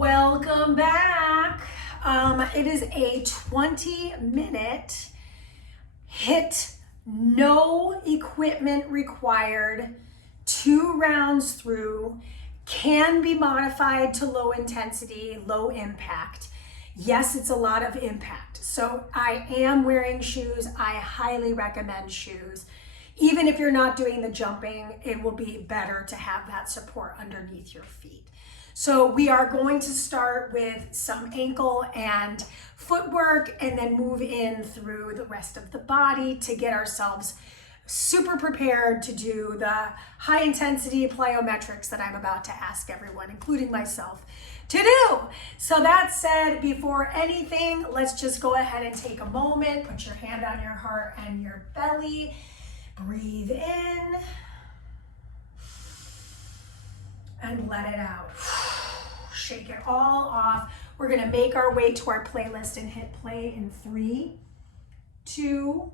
Welcome back. It is a 20-minute HIIT, no equipment required, 2 rounds through, can be modified to low intensity, low impact. Yes, it's a lot of impact. So I am wearing shoes. I highly recommend shoes. Even if you're not doing the jumping, it will be better to have that support underneath your feet. So we are going to start with some ankle and footwork and then move in through the rest of the body to get ourselves super prepared to do the high intensity plyometrics that I'm about to ask everyone, including myself, to do. So that said, before anything, let's just go ahead and take a moment, put your hand on your heart and your belly, breathe in, and let it out. Shake it all off. We're gonna make our way to our playlist and hit play in 3, 2,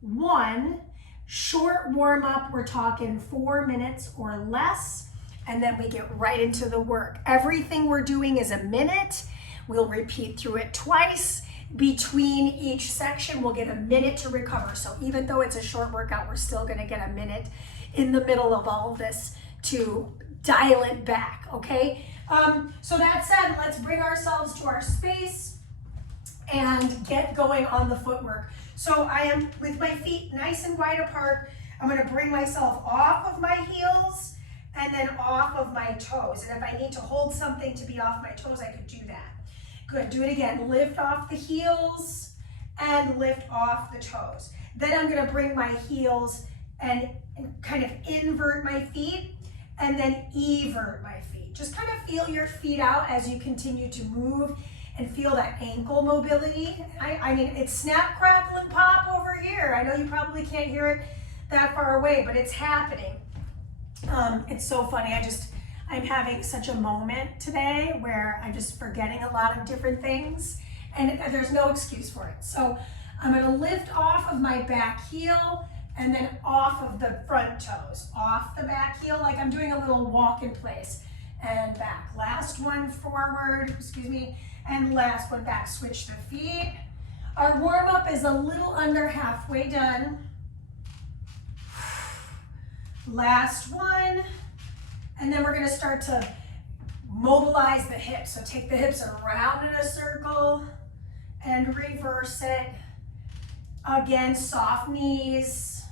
1. Short warm up, we're talking 4 minutes or less, and then we get right into the work. Everything we're doing is a minute. We'll repeat through it twice. Between each section, we'll get a minute to recover. So even though it's a short workout, we're still gonna get a minute in the middle of all of this to dial it back, okay? So that said, let's bring ourselves to our space and get going on the footwork. So I am with my feet nice and wide apart. I'm gonna bring myself off of my heels and then off of my toes. And if I need to hold something to be off my toes, I could do that. Good, do it again. Lift off the heels and lift off the toes. Then I'm gonna bring my heels and kind of invert my feet and then evert my feet. Just kind of feel your feet out as you continue to move and feel that ankle mobility. I mean, it's snap, crackle, and pop over here. I know you probably can't hear it that far away, but it's happening. It's so funny. I'm having such a moment today where I'm just forgetting a lot of different things, and there's no excuse for it. So I'm gonna lift off of my back heel and then off of the front toes, off the back heel, like I'm doing a little walk in place, and back. Last one forward, and last one back. Switch the feet. Our warm up is a little under halfway done. Last one, and then we're gonna start to mobilize the hips. So take the hips around in a circle and reverse it. Again, soft knees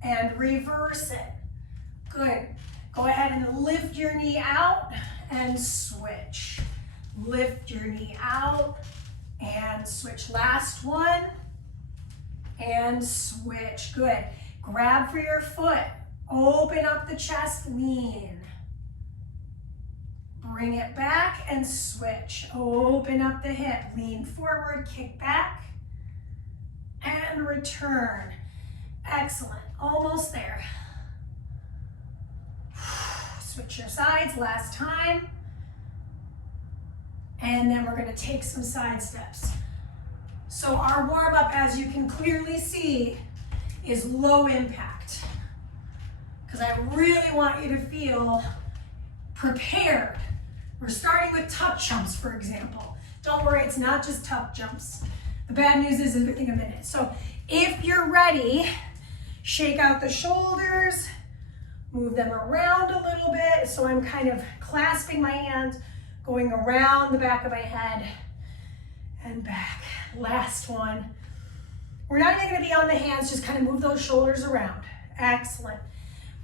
and reverse it. Good. Go ahead and lift your knee out and switch. Lift your knee out and switch. Last one and switch. Good. Grab for your foot. Open up the chest, lean. Bring it back and switch. Open up the hip, lean forward, kick back, and return. Excellent, almost there. Switch your sides, last time. And then we're gonna take some side steps. So our warm up, as you can clearly see, is low impact. Because I really want you to feel prepared. We're starting with tuck jumps, for example. Don't worry, it's not just tuck jumps. The bad news is everything a minute. So if you're ready, shake out the shoulders, move them around a little bit. So I'm kind of clasping my hands, going around the back of my head and back. Last one. We're not even gonna be on the hands, just kind of move those shoulders around. Excellent.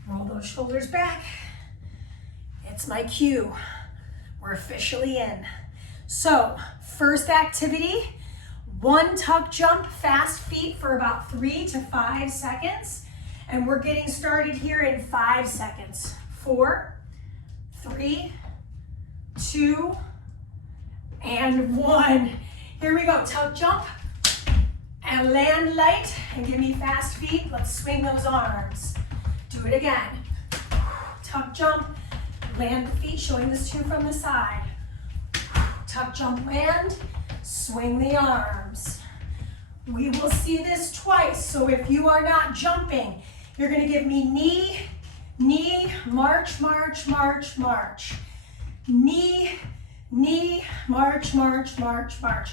Roll those shoulders back. It's my cue. We're officially in. So, first activity, 1 tuck jump, fast feet for about 3 to 5 seconds. And we're getting started here in 5 seconds. 4, 3, 2, and 1. Here we go, tuck jump, and land light, and give me fast feet. Let's swing those arms. Do it again. Tuck jump, land the feet, showing this too from the side. Tuck jump, land, swing the arms. We will see this twice, so if you are not jumping, you're gonna give me knee, knee, march, march, march, march. Knee, knee, March, march, march, march.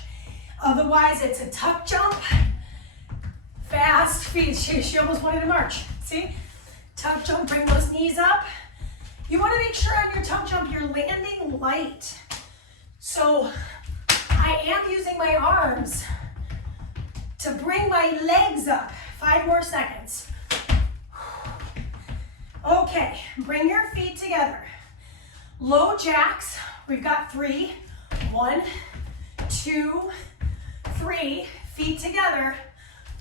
Otherwise, it's a tuck jump, fast feet. She almost wanted to march. See? Tuck jump, bring those knees up. You want to make sure on your tuck jump you're landing light. So I am using my arms to bring my legs up. 5 more seconds. Okay, bring your feet together. Low jacks, we've got 3. 1, 2, 3. Feet together,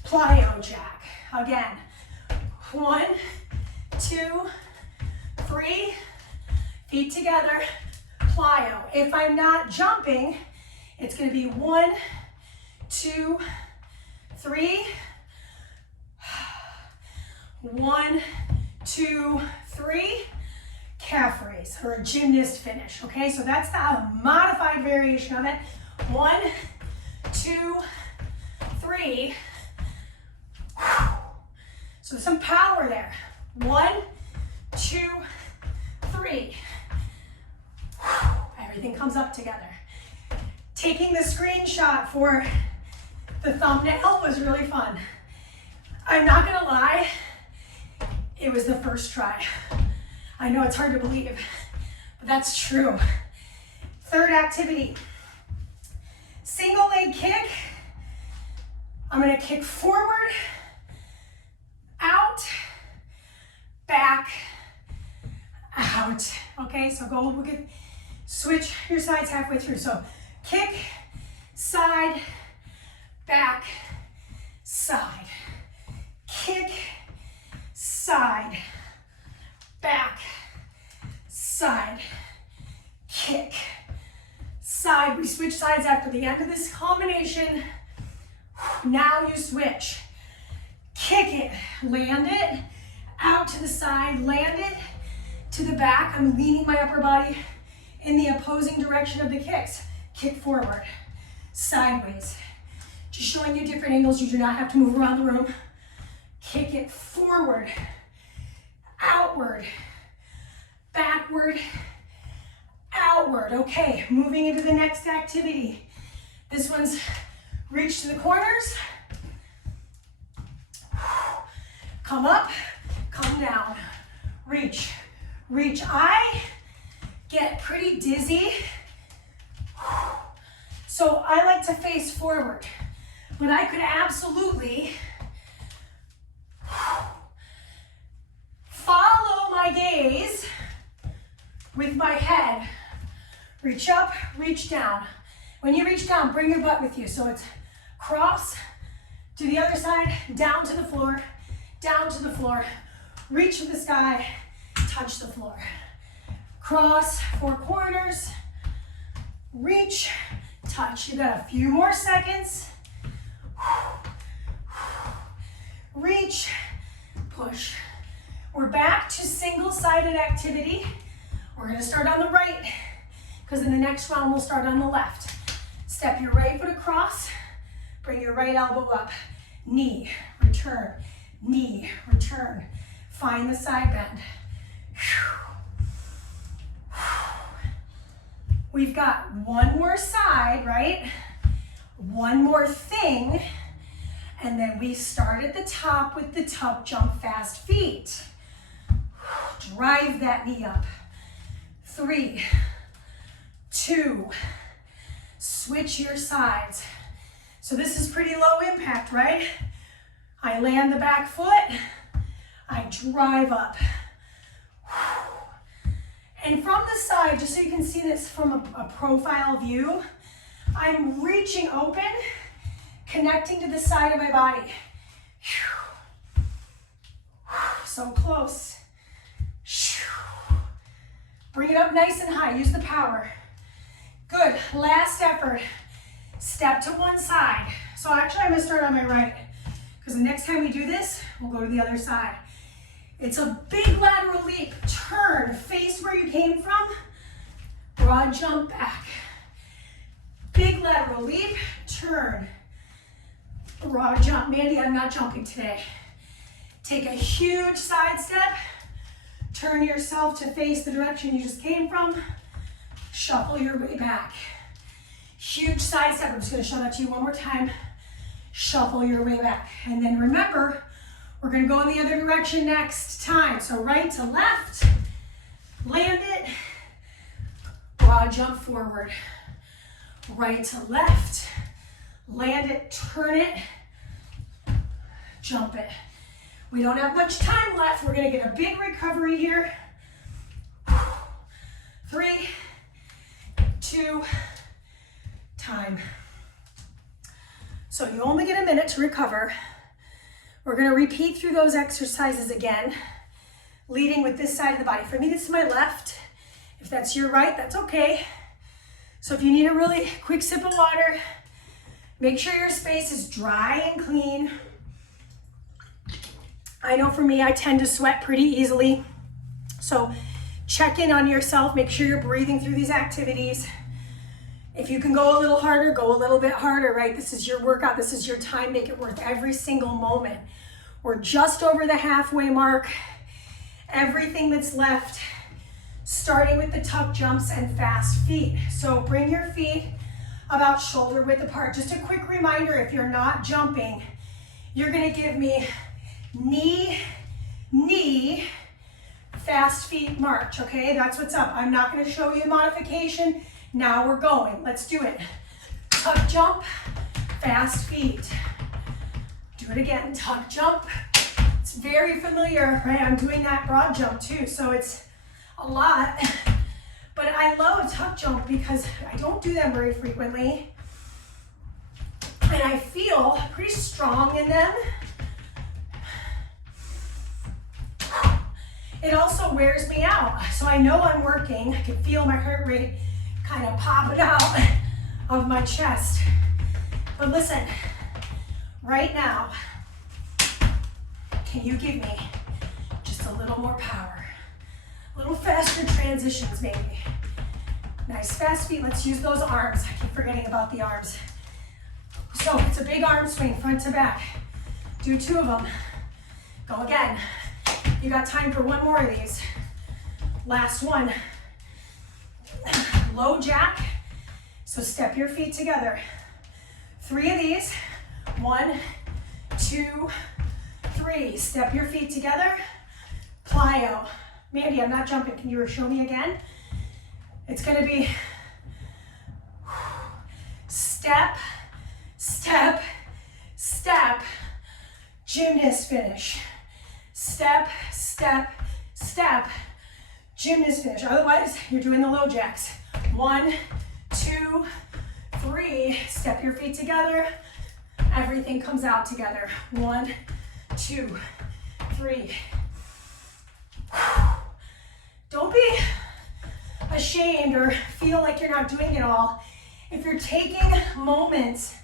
plyo jack. Again, 1, 2, 3. Feet together, plyo. If I'm not jumping, it's gonna be 1, 2, 3. 1, 2, 3. Calf raise, or a gymnast finish, okay? So that's the modified variation of it. 1, 2, 3. So some power there. 1, 2, 3. Everything comes up together. Taking the screenshot for the thumbnail was really fun. I'm not gonna lie, it was the first try. I know it's hard to believe, but that's true. Third activity, single leg kick. I'm gonna kick forward, out, back, out. Okay, so we'll switch your sides halfway through. So kick, side, back, side. Kick, side, back, side, kick, side. We switch sides after the end of this combination. Now you switch. Kick it, land it, out to the side, land it to the back. I'm leaning my upper body in the opposing direction of the kicks. Kick forward, sideways. Just showing you different angles. You do not have to move around the room. Kick it forward, outward, backward, outward. Okay, moving into the next activity. This one's reach to the corners. Come up, come down. Reach, reach. I get pretty dizzy, so I like to face forward, but I could absolutely follow my gaze with my head. Reach up, reach down. When you reach down, bring your butt with you. So it's cross to the other side, down to the floor, down to the floor. Reach to the sky, touch the floor. Cross, 4 corners. Reach, touch. You got a few more seconds. Reach, push. We're back to single-sided activity. We're gonna start on the right, because in the next round we'll start on the left. Step your right foot across, bring your right elbow up. Knee, return, knee, return. Find the side bend. We've got one more side, right? One more thing. And then we start at the top with the tuck jump fast feet. Drive that knee up. 3, 2, switch your sides. So this is pretty low impact, right? I land the back foot, I drive up. And from the side, just so you can see this from a profile view, I'm reaching open, connecting to the side of my body. So close. Bring it up nice and high, use the power. Good, last effort. Step to one side. So actually I'm gonna start on my right, because the next time we do this, we'll go to the other side. It's a big lateral leap. Turn, face where you came from. Broad jump back. Big lateral leap, turn. Broad jump. Mandee, I'm not jumping today. Take a huge side step. Turn yourself to face the direction you just came from. Shuffle your way back. Huge side step. I'm just gonna show that to you one more time. Shuffle your way back. And then remember, we're gonna go in the other direction next time. So right to left, land it, broad jump forward. Right to left, land it, turn it, jump it. We don't have much time left. We're gonna get a big recovery here. 3, 2, time. So you only get a minute to recover. We're gonna repeat through those exercises again, leading with this side of the body. For me, this is my left. If that's your right, that's okay. So if you need a really quick sip of water, make sure your space is dry and clean. I know for me, I tend to sweat pretty easily. So check in on yourself, make sure you're breathing through these activities. If you can go a little harder, go a little bit harder, right? This is your workout, this is your time, make it worth every single moment. We're just over the halfway mark. Everything that's left, starting with the tuck jumps and fast feet. So bring your feet about shoulder width apart. Just a quick reminder, if you're not jumping, you're gonna give me knee, knee, fast feet march, okay? That's what's up. I'm not gonna show you a modification. Now we're going, let's do it. Tuck jump, fast feet. Do it again, tuck jump. It's very familiar, right? I'm doing that broad jump too, so it's a lot. But I love a tuck jump because I don't do them very frequently. And I feel pretty strong in them. It also wears me out. So I know I'm working. I can feel my heart rate kind of pop it out of my chest. But listen, right now, can you give me just a little more power? A little faster transitions maybe. Nice fast feet, let's use those arms. I keep forgetting about the arms. So it's a big arm swing, front to back. Do 2 of them. Go again. You got time for 1 more of these. Last one. Low jack. So step your feet together. 3 of these. 1, 2, 3. Step your feet together. Plyo. Mandee, I'm not jumping. Can you show me again? It's gonna be step, step, step, gymnast finish. Step, step, step, gymnast finish. Otherwise, you're doing the low jacks. 1, 2, 3. Step your feet together. Everything comes out together. 1, 2, 3. Don't be ashamed or feel like you're not doing it all. If you're taking moments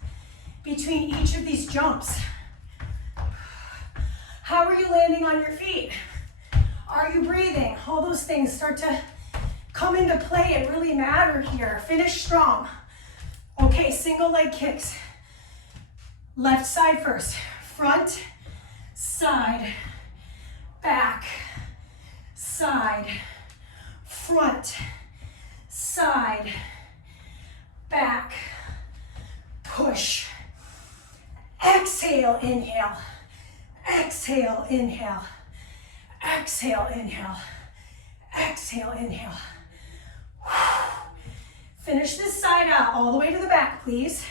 between each of these jumps, how are you landing on your feet? Are you breathing? All those things start to come into play and really matter here. Finish strong. Okay, single leg kicks. Left side first. Front, side, back, side, front, side, back, push. Exhale, inhale. Exhale, inhale. Exhale, inhale. Exhale, inhale. Finish this side out all the way to the back, please.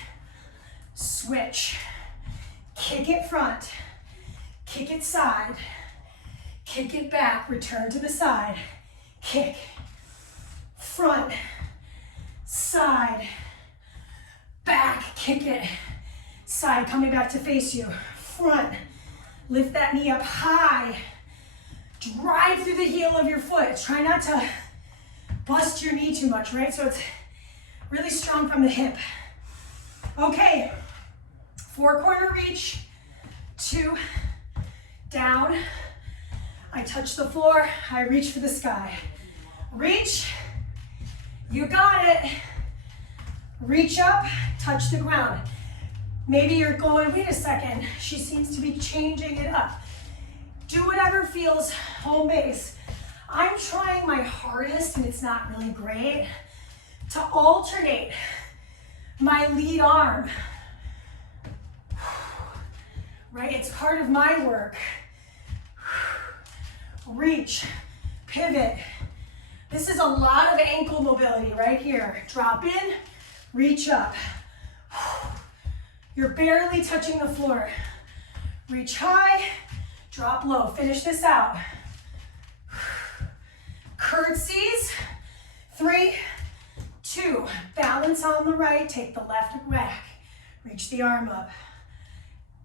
Switch. Kick it front. Kick it side. Kick it back. Return to the side. Kick. Front. Side. Back. Kick it. Side coming back to face you. Front. Lift that knee up high. Drive through the heel of your foot. Try not to bust your knee too much, right? So it's really strong from the hip. Okay, 4 corner reach, 2, down. I touch the floor, I reach for the sky. Reach, you got it. Reach up, touch the ground. Maybe you're going, wait a second, she seems to be changing it up. Do whatever feels home base. I'm trying my hardest, and it's not really great, to alternate my lead arm. Right, it's part of my work. Reach, pivot. This is a lot of ankle mobility right here. Drop in, reach up. You're barely touching the floor. Reach high, drop low. Finish this out. Curtsies. 3, 2. Balance on the right. Take the left back. Reach the arm up.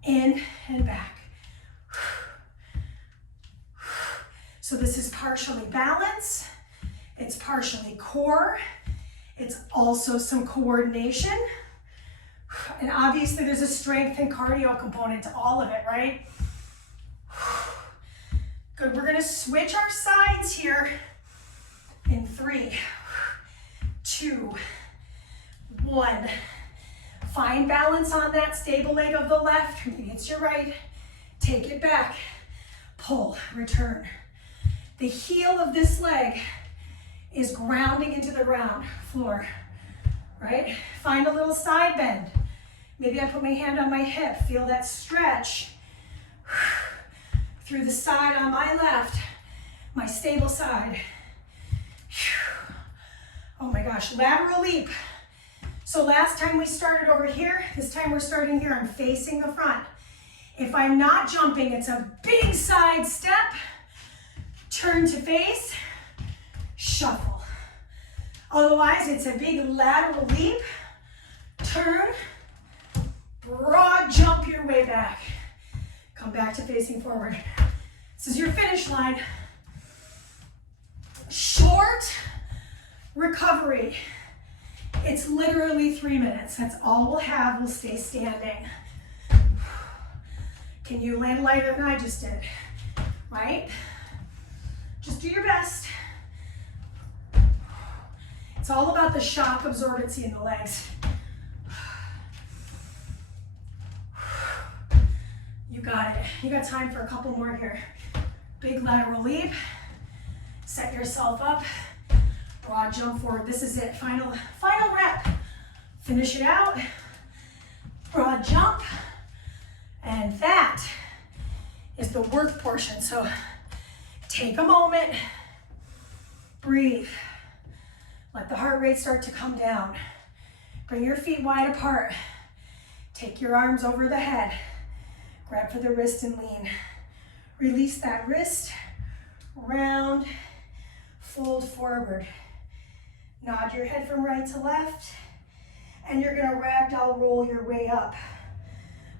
In and back. So this is partially balance. It's partially core. It's also some coordination. And obviously there's a strength and cardio component to all of it, right? Good, we're gonna switch our sides here in 3, 2, 1. Find balance on that stable leg of the left, maybe it's your right. Take it back, pull, return. The heel of this leg is grounding into the ground, floor, right? Find a little side bend. Maybe I put my hand on my hip, feel that stretch through the side on my left, my stable side. Oh my gosh, lateral leap. So last time we started over here, this time we're starting here, I'm facing the front. If I'm not jumping, it's a big side step, turn to face, shuffle. Otherwise, it's a big lateral leap, turn, broad jump your way back. Come back to facing forward. This is your finish line. Short recovery. It's literally 3 minutes. That's all we'll have. We'll stay standing. Can you land lighter than I just did? Right? Just do your best. It's all about the shock absorbency in the legs. You got it. You got time for a couple more here. Big lateral leap. Set yourself up. Broad jump forward. This is it. Final rep. Finish it out. Broad jump. And that is the work portion. So take a moment. Breathe. Let the heart rate start to come down. Bring your feet wide apart. Take your arms over the head. Grab for the wrist and lean. Release that wrist. Round. Fold forward. Nod your head from right to left. And you're gonna ragdoll roll your way up.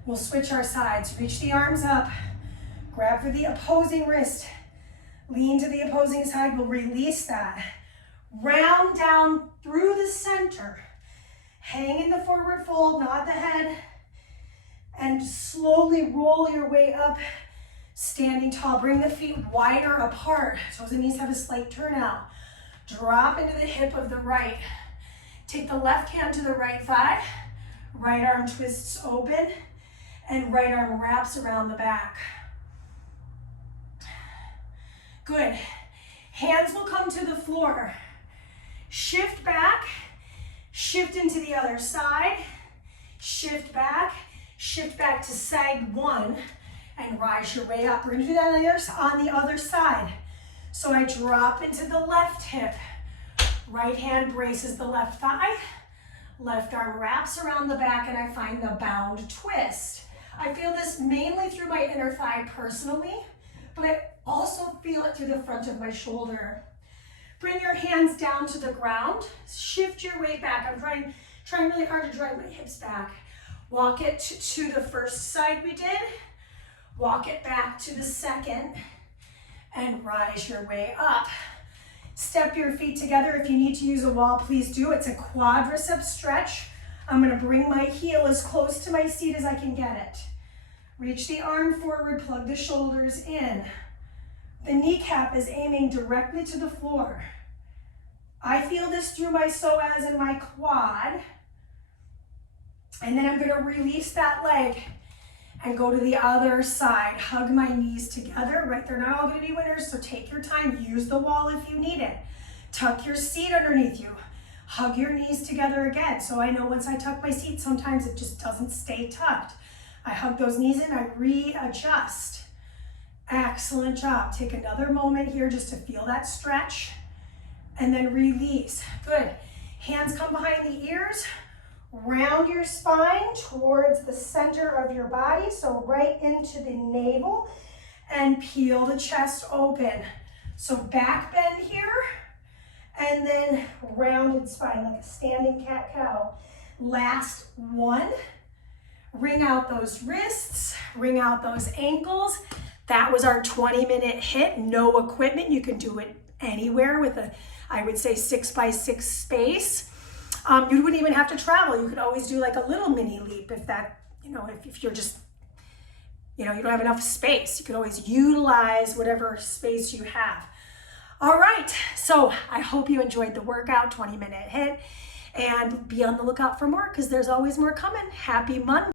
We'll switch our sides. Reach the arms up. Grab for the opposing wrist. Lean to the opposing side. We'll release that. Round down through the center. Hang in the forward fold, nod the head. And slowly roll your way up, standing tall. Bring the feet wider apart. So the knees have a slight turnout. Drop into the hip of the right. Take the left hand to the right thigh. Right arm twists open. And right arm wraps around the back. Good. Hands will come to the floor. Shift back. Shift into the other side. Shift back to side 1 and rise your way up. We're gonna do that on the other side. So I drop into the left hip. Right hand braces the left thigh. Left arm wraps around the back and I find the bound twist. I feel this mainly through my inner thigh personally, but I also feel it through the front of my shoulder. Bring your hands down to the ground. Shift your weight back. I'm trying really hard to drive my hips back. Walk it to the first side we did. Walk it back to the second and rise your way up. Step your feet together. If you need to use a wall, please do. It's a quadricep stretch. I'm gonna bring my heel as close to my seat as I can get it. Reach the arm forward, plug the shoulders in. The kneecap is aiming directly to the floor. I feel this through my psoas and my quad. And then I'm gonna release that leg and go to the other side. Hug my knees together, right? They're not all gonna be winners, so take your time. Use the wall if you need it. Tuck your seat underneath you. Hug your knees together again. So I know once I tuck my seat, sometimes it just doesn't stay tucked. I hug those knees in, I readjust. Excellent job. Take another moment here just to feel that stretch and then release. Good. Hands come behind the ears. Round your spine towards the center of your body, so right into the navel, and peel the chest open. So back bend here, and then rounded spine like a standing cat-cow. Last one. Wring out those wrists, wring out those ankles. That was our 20-minute HIIT, no equipment. You can do it anywhere with a, I would say, 6x6 space. You wouldn't even have to travel. You could always do like a little mini leap if that, if you're just, you don't have enough space. You could always utilize whatever space you have. All right, so I hope you enjoyed the workout, 20-minute HIIT, and be on the lookout for more because there's always more coming. Happy Monday.